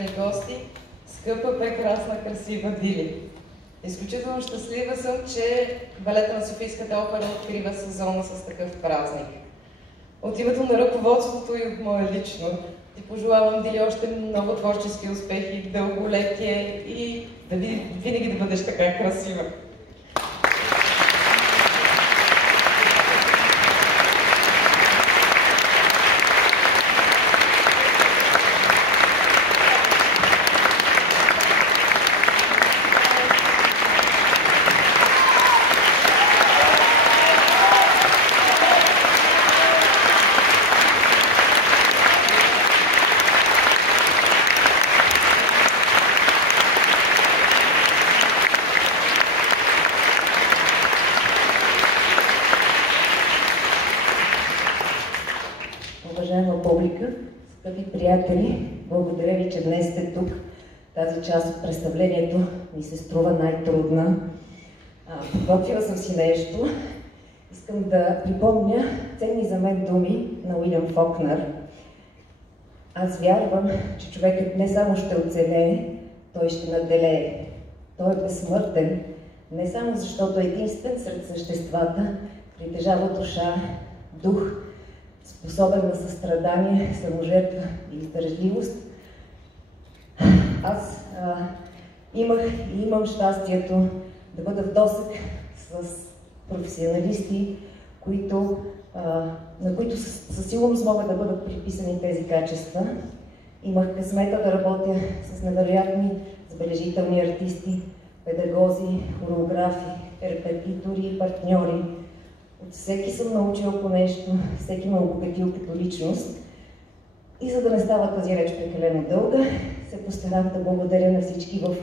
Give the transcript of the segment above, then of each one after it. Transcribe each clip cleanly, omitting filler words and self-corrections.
Гости, скъпа, прекрасна, красива Дили. Изключително щастлива съм, че балета на Софийската опера открива сезона с такъв празник. От името на ръководството и от мое лично ти пожелавам, Дили, още много творчески успехи, дълголетие и да винаги да бъдеш така красива. Уважаема публика, скъпи приятели, благодаря ви, че днес сте тук. Тази част от представлението ми се струва най-трудна. Подготвила съм си нещо. Искам да припомня ценни за мен думи на Уилям Фокнер. Аз вярвам, че човекът не само ще оцелее, той ще наделее. Той е безсмъртен, не само защото е единствен сред съществата, притежава душа, дух, способен на състрадание, саможертва и издържливост. Аз имах и имам щастието да бъда в досег с професионалисти, на които със сигурност могат да бъдат приписани тези качества. Имах късмета да работя с невероятни, забележителни артисти, педагози, хореографи, репетитори и партньори. От всеки съм научила по нещо, всеки ме обогатил като личност. И за да не става тази реч прекалено дълга, се постарах да благодаря на всички в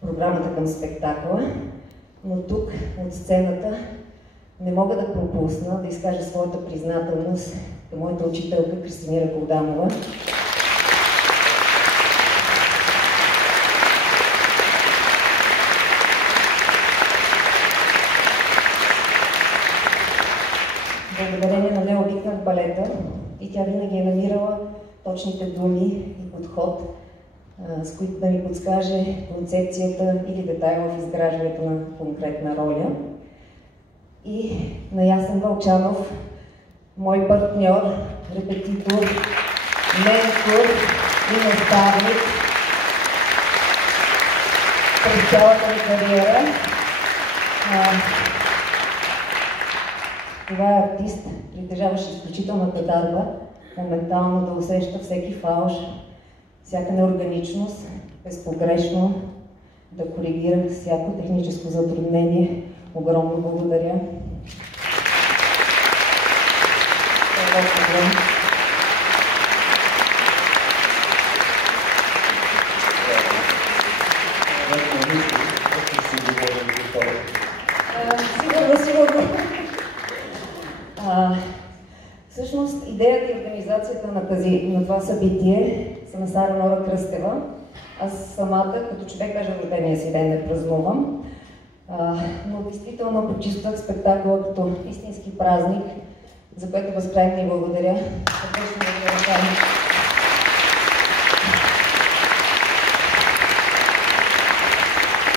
програмата към спектакъла. Но тук, от сцената, не мога да пропусна да изкажа своята признателност към моята учителка Красимира Колданова. Благодарение на нея обикнах балета и тя винаги е намирала точните думи и подход, с които да ми подскаже концепцията или детайла в изграждането на конкретна роля. И на Ясен Вълчанов, мой партньор, репетитор, ментор и наставник през цялата ми кариера. Това е артист, притежаващ изключителната дарба, моментално да усеща всеки фалш, всяка неорганичност, безпогрешно да коригира всяко техническо затруднение. Огромно благодаря. Сигурно. Всъщност, идеята и организацията на това събитие са на Сара Нора Кръстева. Аз самата, като човек, даже рождения си ден не празнувам, но действително почувствах спектакъла като истински празник, за което безкрайно и благодаря.